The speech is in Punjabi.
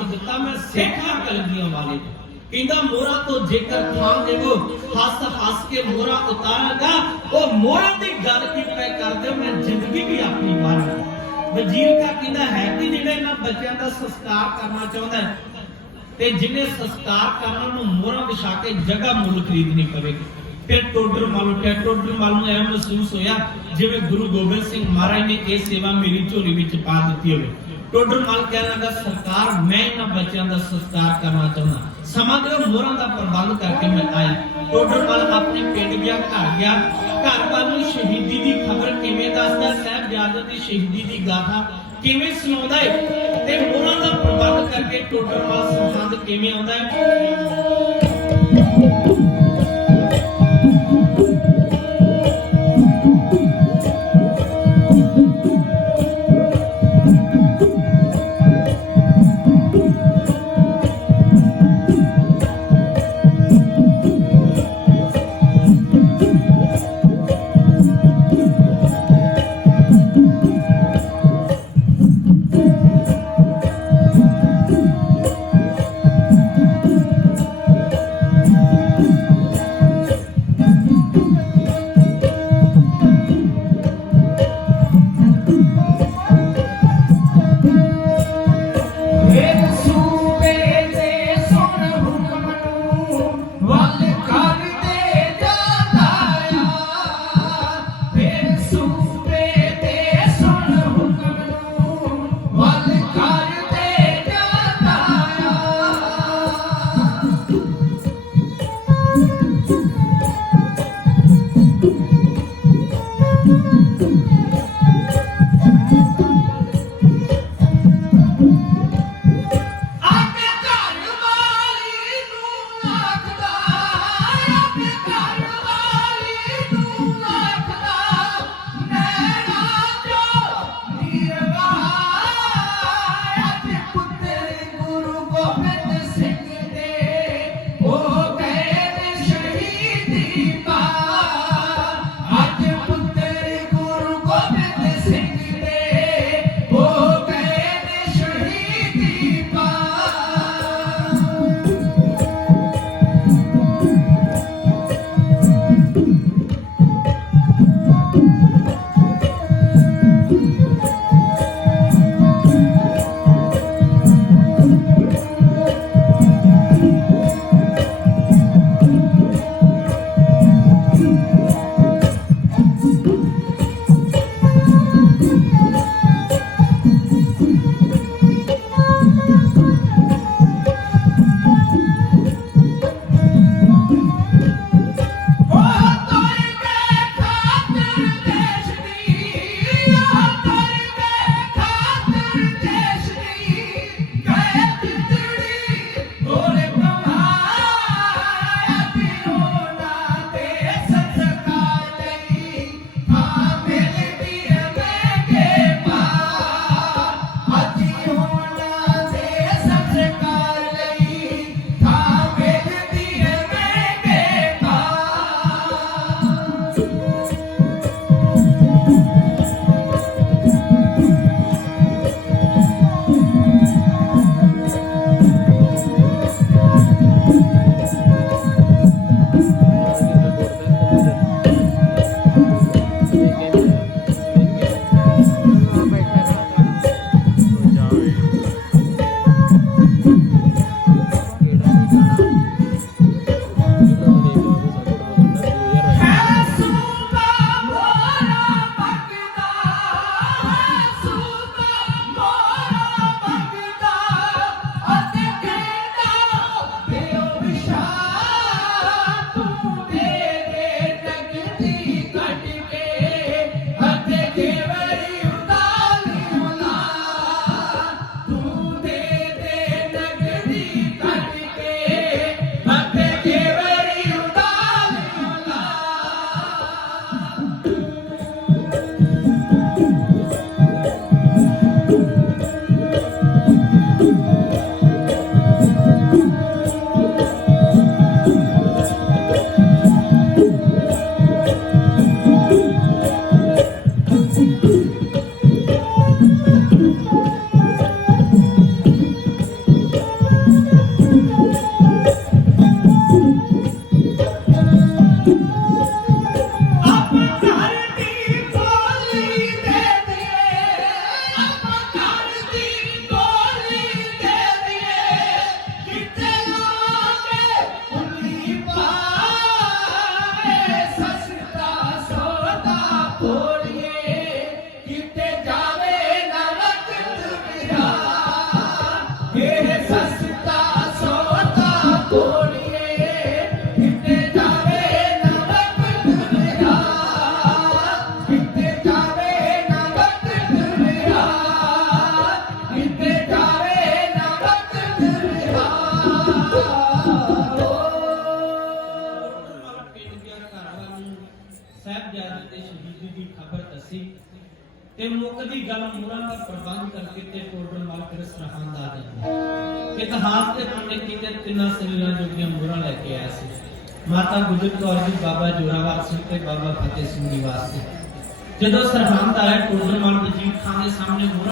ਹੱਥ ਦਿੱਤਾ, ਮੈਂ ਸੇਖਾਂ ਕਲਗੀਆਂ ਵਾਲੇ ਕਹਿੰਦਾ ਮੋਰਾ ਤੋਂ ਜੇਕਰ ਥਾਂ ਦੇਵੋ, ਹੱਸ ਹੱਸ ਕੇ ਮੋਰਾ ਉਤਾਰਾਂਗਾ। ਉਹ ਮੋਰਾ ਦੀ ਗੱਲ ਕੀ ਪੈ ਕਰਦੇ ਮੈਂ ਜ਼ਿੰਦਗੀ ਵੀ ਆਪਣੀ ਮਾਰਾਂਗਾ ਵਜ਼ੀਰ ਕਾ ਕਹਿੰਦਾ, ਹੈ ਕਿ ਜਿਹੜਾ ਇਹਨਾਂ ਬੱਚਿਆਂ ਦਾ ਸੰਸਕਾਰ ਕਰਨਾ ਚਾਹੁੰਦਾ ਤੇ ਜਿਹਨੇ ਸੰਸਕਾਰ ਕਰਨਾ ਨੂੰ ਮੋਹਰਾਂ ਵਿਛਾ ਕੇ ਜਗ੍ਹਾ ਮੁੱਲ ਖਰੀਦਣੀ ਪਵੇਗੀ ਫਿਰ ਟੋਡਰ ਮਲ ਉੱਠਿਆ। ਟੋਡਰ ਮਲ ਨੂੰ ਐਂ ਮਹਿਸੂਸ ਹੋਇਆ ਜਿਵੇਂ ਗੁਰੂ ਗੋਬਿੰਦ ਸਿੰਘ ਮਹਾਰਾਜ ਨੇ ਇਹ ਸੇਵਾ ਮੇਰੀ ਝੋਲੀ ਵਿੱਚ ਪਾ ਦਿੱਤੀ ਹੋਵੇ। ਟੋਡਰ ਮਲ ਕਹਿਣ ਲੱਗਾ ਸਰਕਾਰ, ਮੈਂ ਇਹਨਾਂ ਬੱਚਿਆਂ ਦਾ ਸੰਸਕਾਰ ਕਰਨਾ ਚਾਹੁੰਦਾ। ਸਮਾਂ ਦਿਓ ਮੋਹਰਾਂ ਦਾ ਪ੍ਰਬੰਧ ਕਰਕੇ ਮੈਂ ਆਇਆ। ਟੋਡਰ ਮਲ ਆਪਣੇ ਪਿੰਡ ਗਿਆ, ਘਰ ਗਿਆ। ਘਰ ਵੱਲ ਨੂੰ ਸ਼ਹੀਦੀ ਦੀ ਖਬਰ ਕਿਵੇਂ ਦੱਸਦਾ? ਸਾਹਿਬਜ਼ਾਦੇ ਦੀ ਸ਼ਹੀਦੀ ਦੀ ਗਾਥਾ ਕਿਵੇਂ ਸੁਣਾਉਂਦਾ ਹੈ? ਤੇ ਮੋਹਰਾਂ ਦਾ ਪ੍ਰਬੰਧ ਕਰਕੇ ਟੋਟਲ ਵਾਲ ਸੰਬੰਧ ਕਿਵੇਂ ਆਉਂਦਾ ਹੈ? Thank you. ਦੀ ਖਬਰ ਦੱਸੀ ਤੇ ਮੁੱਖ ਦੀ ਗੱਲ ਮੂਲਾਂ ਦਾ ਪ੍ਰਬੰਧ ਕਰਕੇ ਤੇ ਟੋਟਲ ਮਾਰਕ ਰਸਰਾਹਾਂ ਦਾ ਦਿੱਤਾ ਇਤਿਹਾਸ ਤੇ ਪੰਡਿਤ ਜੀ ਤਿੰਨਾਂ ਸਰੀਰਾਂ ਜੋਗੀਆਂ ਮੂਰਾਂ ਲੈ ਕੇ ਆਇਆ ਸੀ। ਮਾਤਾ ਗੁਜਰ ਕੌਰ ਜੀ, ਬਾਬਾ ਜੋਰਾਵਰ ਸਿੰਘ ਤੇ ਬਾਬਾ ਫਤਿਹ ਸਿੰਘ ਜੀ ਵਾਸਤੇ ਜਦੋਂ ਸਰਹੰਦ ਆਇਆ ਟੋਟਲ ਮਾਰਕ ਜੀ ਖਾਨ ਦੇ ਸਾਹਮਣੇ